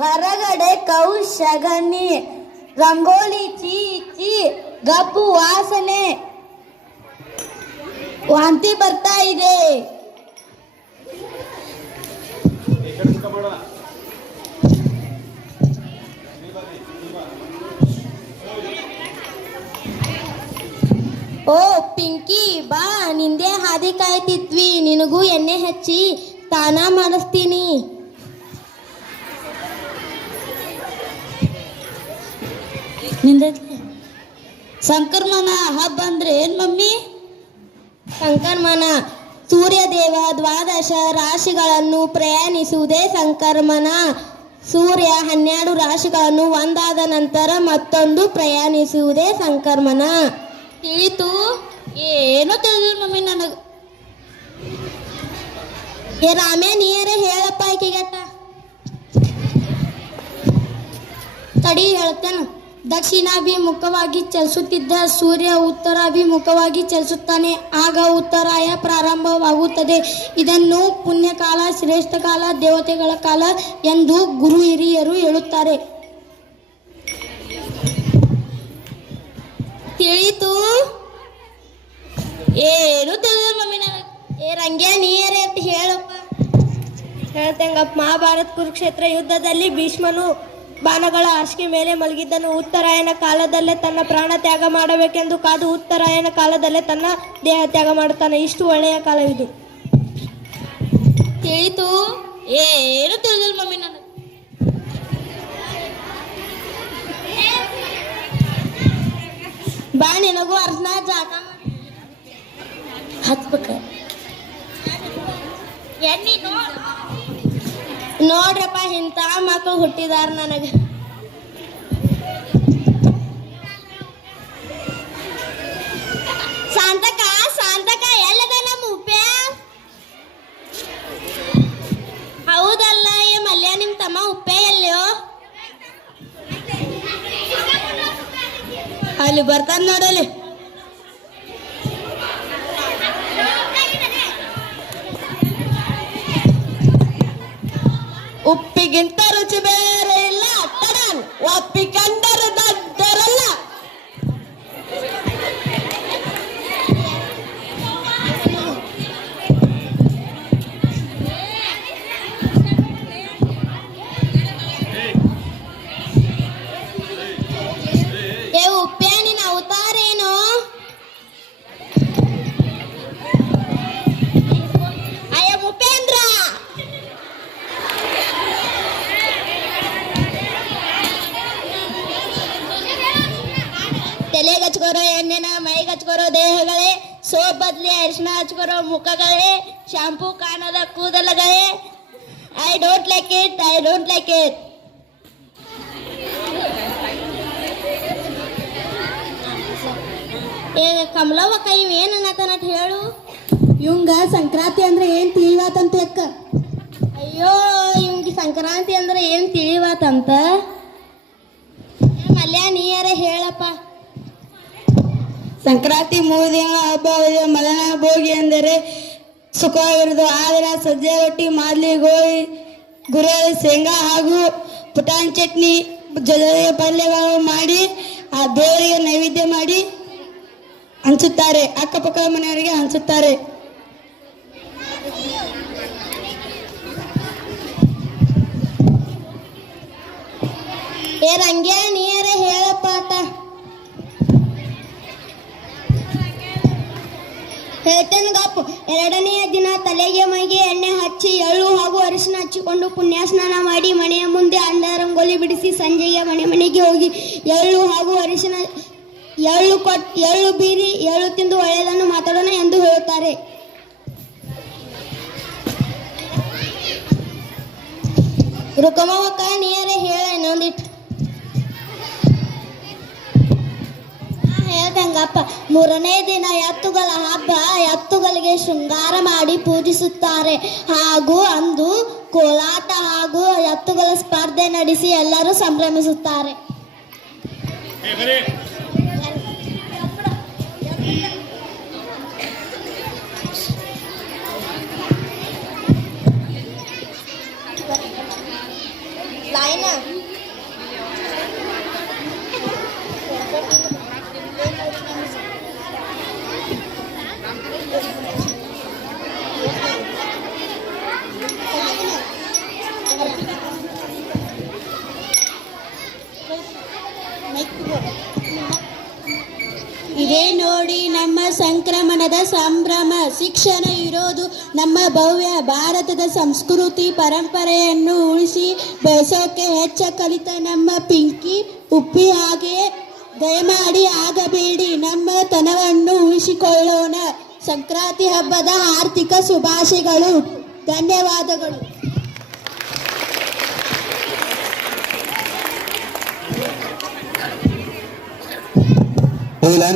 ಹೊರಗಡೆ ಕೌ ಶಗಣಿ ರಂಗೋಲಿ ಚೀಚಿ, ಗಬ್ಬು ವಾಸನೆ. ವಾಂತಿ ಬರ್ತಾ ಇದೆ. ಓ, ಪಿಂಕಿ, ಬಾ, ನಿಂದೆ ಹಾದಿ ಕಾಯ್ತಿದ್ವಿ. ನಿನಗೂ ಎಣ್ಣೆ ಹಚ್ಚಿ ತಾನ ಮಾಡಿಸ್ತೀನಿ. ನಿಂದೈತಿ ಸಂಕ್ರಮಣ ಹಬ್ಬ ಅಂದ್ರೆ ಏನ್ ಮಮ್ಮಿ? ಸಂಕ್ರಮಣ ಸೂರ್ಯದೇವ ದ್ವಾದಶ ರಾಶಿಗಳನ್ನು ಪ್ರಯಾಣಿಸುವುದೇ ಸಂಕ್ರಮಣ ಸೂರ್ಯ ಹನ್ನೆರಡು ರಾಶಿಗಳನ್ನು ಒಂದಾದ ನಂತರ ಮತ್ತೊಂದು ಪ್ರಯಾಣಿಸುವುದೇ ಸಂಕ್ರಮಣ ತಿಳಿತು ಏನೋ ತಿಳಿದ್ರು ಮಮ್ಮಿ ನನಗೆ. ಏ ರಾಮೇ ನೀರೇ ಹೇಳಪ್ಪ ಆಕೆಗೆಟ್ಟ ತಡಿ ಹೇಳ್ತೇನೆ. ದಕ್ಷಿಣಾಭಿಮುಖವಾಗಿ ಚಲಿಸುತ್ತಿದ್ದ ಸೂರ್ಯ ಉತ್ತರಾಭಿಮುಖವಾಗಿ ಚಲಿಸುತ್ತಾನೆ. ಆಗ ಉತ್ತರಾಯ ಪ್ರಾರಂಭವಾಗುತ್ತದೆ. ಇದನ್ನು ಪುಣ್ಯಕಾಲ ಶ್ರೇಷ್ಠ ಕಾಲ ದೇವತೆಗಳ ಕಾಲ ಎಂದು ಗುರು ಹಿರಿಯರು ಹೇಳುತ್ತಾರೆ. ತಿಳಿತು? ಏನು ತಿಳಿದ್ರು ಮಮ್ಮಿ ಏ ರಂಗ್ಯ ನೀರೇ ಅಂತ ಹೇಳಪ್ಪ. ಹೇಳ್ತಂಗಪ್ಪ ಮಹಾಭಾರತ ಕುರುಕ್ಷೇತ್ರ ಯುದ್ಧದಲ್ಲಿ ಭೀಷ್ಮನು ಬಾಣಗಳ ಹಾಸಿಗೆ ಮೇಲೆ ಮಲಗಿದ್ದನು. ಉತ್ತರಾಯಣ ಕಾಲದಲ್ಲೇ ತನ್ನ ಪ್ರಾಣ ತ್ಯಾಗ ಮಾಡಬೇಕೆಂದು ಕಾದು ಉತ್ತರಾಯಣ ಕಾಲದಲ್ಲೇ ತನ್ನ ದೇಹ ತ್ಯಾಗ ಮಾಡುತ್ತಾನೆ. ಇಷ್ಟು ಒಳ್ಳೆಯ ಕಾಲವಿದು ತಿಳಿತು ಏನು ತಿಳಿದಿಲ್ಲ ಮಮ್ಮಿ ನನಗೆ. ಬಾ ನಿನಗೂ ಅರ್ಶನ ಜಾಗ ಹಚ್ಬೇಕ. ಎಣ್ಣಿ ನೋಡ್ರಪ್ಪ, ಇಂಥ ಮಕ್ಕಳು ಹುಟ್ಟಿದಾರ ನನಗೆ. ಶಾಂತಕ ಶಾಂತಕ ಎಲ್ಲದ ನಮ್ಮ ಉಪ್ಪೆ? ಹೌದಲ್ಲ, ಏ ಮಲ್ಯ, ನಿಮ್ ತಮ್ಮ ಉಪ್ಪೆ ಎಲ್ಲೋ ಅಲ್ಲಿ ಬರ್ತಾನೆ ನೋಡಲಿ ಉಪ್ಪಿಗಿಂತ ರುಚಿ ಬೇರೆ. ಹಚ್ಕೋರೋ ಎಣ್ಣೆನ ಮೈಗೆ ಹಚ್ಕೋರೋ ದೇಹಗಳೇ ಸೋಪ್ ಬದ್ಲಿ ಅರಿಶಿನ ಹಚ್ಕೋರೋ ಮುಖಗಳೇ ಶಾಂಪೂ ಕಾಣದ ಕೂದಲಗಳೇ. I don't like it I don't like it ಏ ಕಮಲವ್ವ ಕೈ ಏನು ಅನ್ನತನಟ್ ಹೇಳು. ಇವಂಗ ಸಂಕ್ರಾಂತಿ ಅಂದ್ರೆ ಏನ್ ತಿಳಿವಾತಂತ ಅಕ್ಕ? ಅಯ್ಯೋ ಇವಂಗೆ ಸಂಕ್ರಾಂತಿ ಅಂದ್ರೆ ಏನು ತಿಳಿವಾತಂತ? ಮಲ್ಯ ನೀಯಾರ ಹೇಳಪ್ಪ? ಸಂಕ್ರಾಂತಿ ಮೂರು ದಿನ ಹಬ್ಬ ಮಲನ ಭೋಗಿ ಎಂದರೆ ಸುಖವಾಗಿರುವುದು ಆದರೆ ಸಜ್ಜೆ ರೊಟ್ಟಿ, ಮಾದಲಿ ಗೋಳಿ ಗುರೆ ಶೇಂಗಾ ಹಾಗೂ ಪುಟಾಣಿ ಚಟ್ನಿ ಜೊತೆಗೆ ಪಲ್ಯಗಳು ಮಾಡಿ ಆ ದೇವರಿಗೆ ನೈವೇದ್ಯ ಮಾಡಿ ಹಂಚುತ್ತಾರೆ. ಅಕ್ಕಪಕ್ಕ ಮನೆಯವರಿಗೆ ಹಂಚುತ್ತಾರೆ. ಏ ಹಂಗೆ ನೀಯಾರ ಹೇಳಪ್ಪ ಆಟ ಹೇಳ್ತೇನೆ ಎರಡನೆಯ ದಿನ ತಲೆಗೆ ಮೈಗೆ ಎಣ್ಣೆ ಹಚ್ಚಿ ಎಳ್ಳು ಹಾಗೂ ಅರಿಶಿನ ಹಚ್ಚಿಕೊಂಡು ಪುಣ್ಯ ಸ್ನಾನ ಮಾಡಿ ಮನೆಯ ಮುಂದೆ ಅಂದ ರಂಗೋಲಿ ಬಿಡಿಸಿ ಸಂಜೆಗೆ ಮನೆ ಮನೆಗೆ ಹೋಗಿ ಎಳ್ಳು ಹಾಗೂ ಅರಿಶಿನ, ಎಳ್ಳು ಕೊಟ್, ಎಳ್ಳು ಬೀರಿ ಎಳ್ಳು ತಿಂದು ಒಳ್ಳೆಯದನ್ನು ಮಾತಾಡೋಣ ಎಂದು ಹೇಳುತ್ತಾರೆ. ರುಕಮವಕ್ಕ ನೀರೇ ಹೇಳ ಇನ್ನೊಂದಿಟ್ಟು ಹೇಳ್ದಂಗಪ್ಪ ಮೂರನೇ ದಿನ ಎತ್ತುಗಳ ಹಬ್ಬ. ಎತ್ತುಗಳಿಗೆ ಶೃಂಗಾರ ಮಾಡಿ ಪೂಜಿಸುತ್ತಾರೆ. ಹಾಗೂ ಅಂದು ಕೋಲಾಟ ಹಾಗೂ ಎತ್ತುಗಳ ಸ್ಪರ್ಧೆ ನಡೆಸಿ ಎಲ್ಲರೂ ಸಂಭ್ರಮಿಸುತ್ತಾರೆ. ಇದೇ ನೋಡಿ ನಮ್ಮ ಸಂಕ್ರಮಣದ ಸಂಭ್ರಮ, ಶಿಕ್ಷಣ ಇರೋದು ನಮ್ಮ ಭವ್ಯ ಭಾರತದ ಸಂಸ್ಕೃತಿ ಪರಂಪರೆಯನ್ನು ಉಳಿಸಿ ಬೆಳೆಸೋಕೆ ಹೆಚ್ಚ ಕಲಿತ ನಮ್ಮ ಪಿಂಕಿ ಉಪ್ಪಿ ಹಾಗೆ ದಯಮಾಡಿ ಆಗಬೇಡಿ, ನಮ್ಮ ತನವನ್ನು ಉಳಿಸಿಕೊಳ್ಳೋಣ. ಸಂಕ್ರಾಂತಿ ಹಬ್ಬದ ಆರ್ಥಿಕ ಶುಭಾಶಯಗಳು, ಧನ್ಯವಾದಗಳು. öğlen